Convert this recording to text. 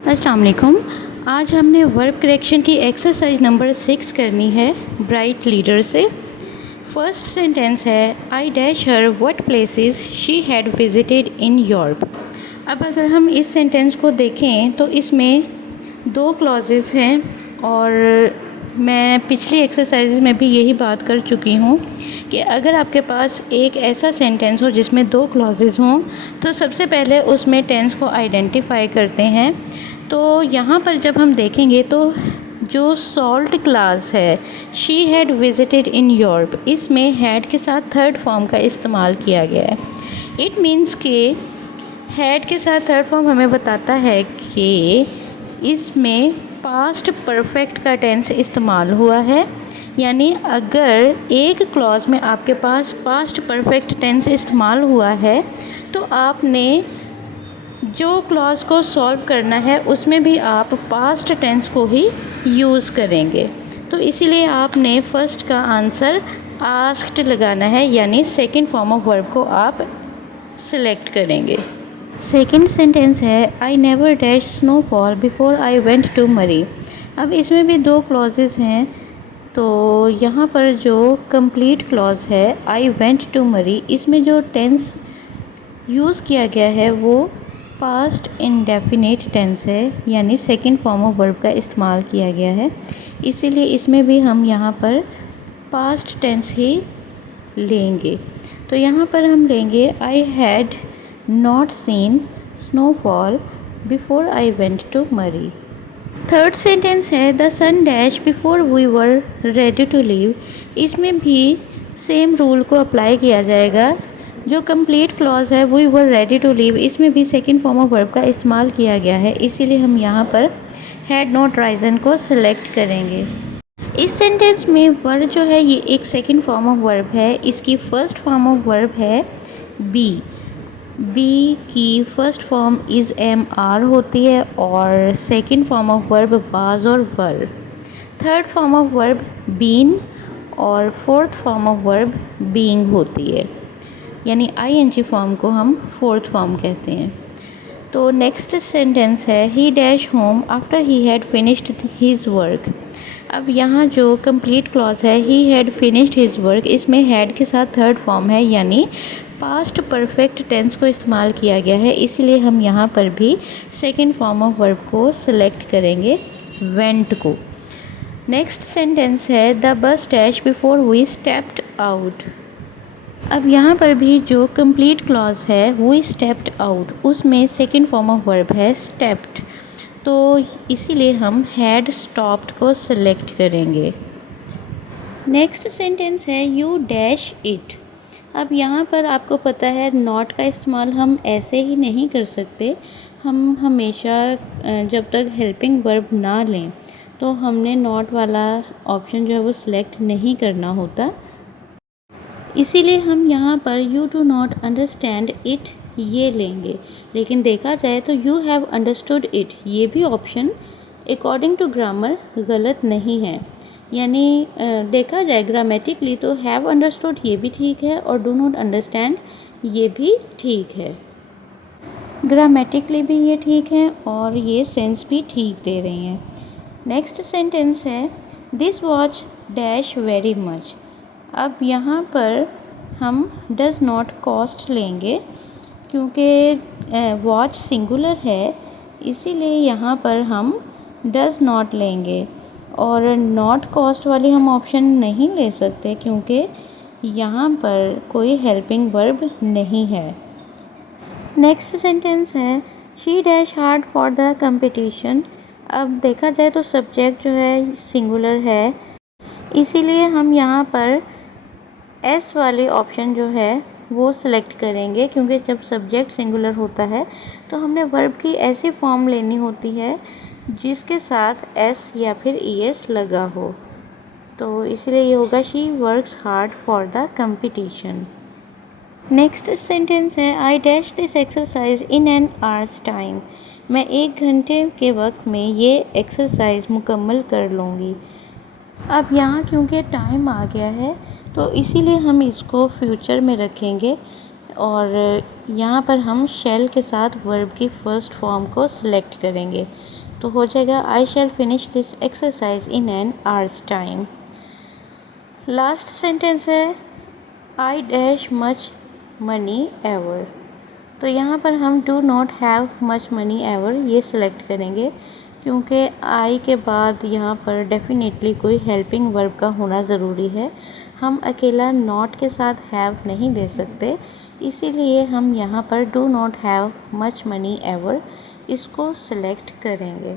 अस्सलाम वालेकुम। आज हमने वर्ब करेक्शन की एक्सरसाइज नंबर 6 करनी है ब्राइट लीडर से। फर्स्ट सेंटेंस है I dash her what places she had visited in Europe. अब अगर हम इस सेंटेंस को देखें तो इसमें दो क्लॉजेस हैं और मैं पिछली एक्सरसाइज में भी यही बात कर चुकी हूँ कि अगर आपके पास एक ऐसा सेंटेंस हो जिसमें दो क्लॉजेस हों तो सबसे पहले उसमें टेंस को आइडेंटिफाई करते हैं। तो यहाँ पर जब हम देखेंगे तो जो सॉल्ट क्लास है she had visited in Europe, इसमें हैड के साथ थर्ड फॉर्म का इस्तेमाल किया गया है। इट मीन्स कि हैड के साथ थर्ड फॉर्म हमें बताता है कि इसमें पास्ट परफेक्ट का टेंस इस्तेमाल हुआ है। यानी अगर एक क्लॉज में आपके पास पास्ट परफेक्ट टेंस इस्तेमाल हुआ है तो आपने जो क्लॉज को सॉल्व करना है उसमें भी आप पास्ट टेंस को ही यूज़ करेंगे। तो इसीलिए आपने फर्स्ट का आंसर आस्क्ड लगाना है, यानी सेकंड फॉर्म ऑफ वर्ब को आप सिलेक्ट करेंगे। सेकंड सेंटेंस है I never dash snowfall before I went to Murree. अब इसमें भी दो क्लॉजेस हैं। तो यहाँ पर जो कंप्लीट क्लॉज है आई वेंट टू मरी, इसमें जो टेंस यूज़ किया गया है वो पास्ट इंडेफिनिट टेंस है, यानी सेकंड फॉर्म ऑफ वर्ब का इस्तेमाल किया गया है। इसीलिए इसमें भी हम यहाँ पर पास्ट टेंस ही लेंगे। तो यहाँ पर हम लेंगे I had not seen snowfall before I went to Murree. Third sentence है the sun dash before we were ready to leave. इसमें भी सेम रूल को अप्लाई किया जाएगा। जो कंप्लीट क्लॉज है we were ready to leave, इसमें भी सेकंड फॉर्म ऑफ वर्ब का इस्तेमाल किया गया है। इसीलिए हम यहाँ पर हैड नॉट राइजन को सिलेक्ट करेंगे। इस सेंटेंस में वर जो है ये एक सेकंड फॉर्म ऑफ वर्ब है। इसकी फर्स्ट फॉर्म ऑफ वर्ब है बी। बी की first form is am are होती है और second form of verb was और were. Third form of verb been और fourth form of verb being होती है, यानी आईएनजी फॉर्म को हम फोर्थ फॉर्म कहते हैं। तो नेक्स्ट सेंटेंस है ही dash home after he had finished his work. अब यहाँ जो कंप्लीट क्लॉज है he had finished his work, इसमें हैड के साथ थर्ड फॉर्म है, यानी पास्ट परफेक्ट टेंस को इस्तेमाल किया गया है। इसलिए हम यहाँ पर भी सेकंड फॉर्म ऑफ वर्ब को सिलेक्ट करेंगे, वेंट को। नेक्स्ट सेंटेंस है the bus dash before we stepped out. अब यहाँ पर भी जो कंप्लीट क्लॉज है वी स्टेप्ड आउट, उसमें सेकंड फॉर्म ऑफ वर्ब है स्टेप्ड। तो इसीलिए हम हैड स्टॉप्ड को सिलेक्ट करेंगे। नेक्स्ट सेंटेंस है यू डैश इट। अब यहाँ पर आपको पता है नॉट का इस्तेमाल हम ऐसे ही नहीं कर सकते। हम हमेशा जब तक हेल्पिंग वर्ब ना लें तो हमने नॉट वाला ऑप्शन जो है वो सिलेक्ट नहीं करना होता। इसीलिए हम यहाँ पर you do not understand it ये लेंगे। लेकिन देखा जाए तो यू हैव अंडरस्टूड इट ये भी ऑप्शन अकॉर्डिंग टू ग्रामर गलत नहीं है। यानी देखा जाए ग्रामेटिकली तो हैव अंडरस्टूड ये भी ठीक है और डू नॉट अंडरस्टैंड ये भी ठीक है। ग्रामेटिकली भी ये ठीक है और ये सेंस भी ठीक दे रही हैं। नेक्स्ट सेंटेंस है this watch dash very much. अब यहाँ पर हम डज़ नॉट कॉस्ट लेंगे क्योंकि वॉच सिंगुलर है, इसीलिए यहाँ पर हम डज़ नॉट लेंगे और नॉट कॉस्ट वाली हम ऑप्शन नहीं ले सकते क्योंकि यहाँ पर कोई हेल्पिंग वर्ब नहीं है। नेक्स्ट सेंटेंस है she dash hard for the competition. अब देखा जाए तो सब्जेक्ट जो है सिंगुलर है, इसीलिए हम यहाँ पर एस वाली ऑप्शन जो है वो सिलेक्ट करेंगे क्योंकि जब सब्जेक्ट सिंगुलर होता है तो हमने वर्ब की ऐसी फॉर्म लेनी होती है जिसके साथ एस या फिर ईएस लगा हो। तो इसलिए ये होगा she works hard for the competition. Next sentence है I dash this exercise in an hours time. मैं 1 घंटे के वक्त में ये एक्सरसाइज मुकम्मल कर लूँगी। अब यहाँ क्योंकि टाइम आ गया है तो इसीलिए हम इसको फ्यूचर में रखेंगे और यहाँ पर हम शैल के साथ वर्ब की फर्स्ट फॉर्म को सिलेक्ट करेंगे। तो हो जाएगा I shall finish this exercise in an hours time. Last sentence है I dash much money ever. तो यहाँ पर हम do not have much money ever ये सिलेक्ट करेंगे, क्योंकि आई के बाद यहाँ पर डेफिनेटली कोई हेल्पिंग वर्ब का होना ज़रूरी है। हम अकेला नॉट के साथ हैव नहीं दे सकते, इसीलिए हम यहाँ पर do not have much money ever इसको सिलेक्ट करेंगे।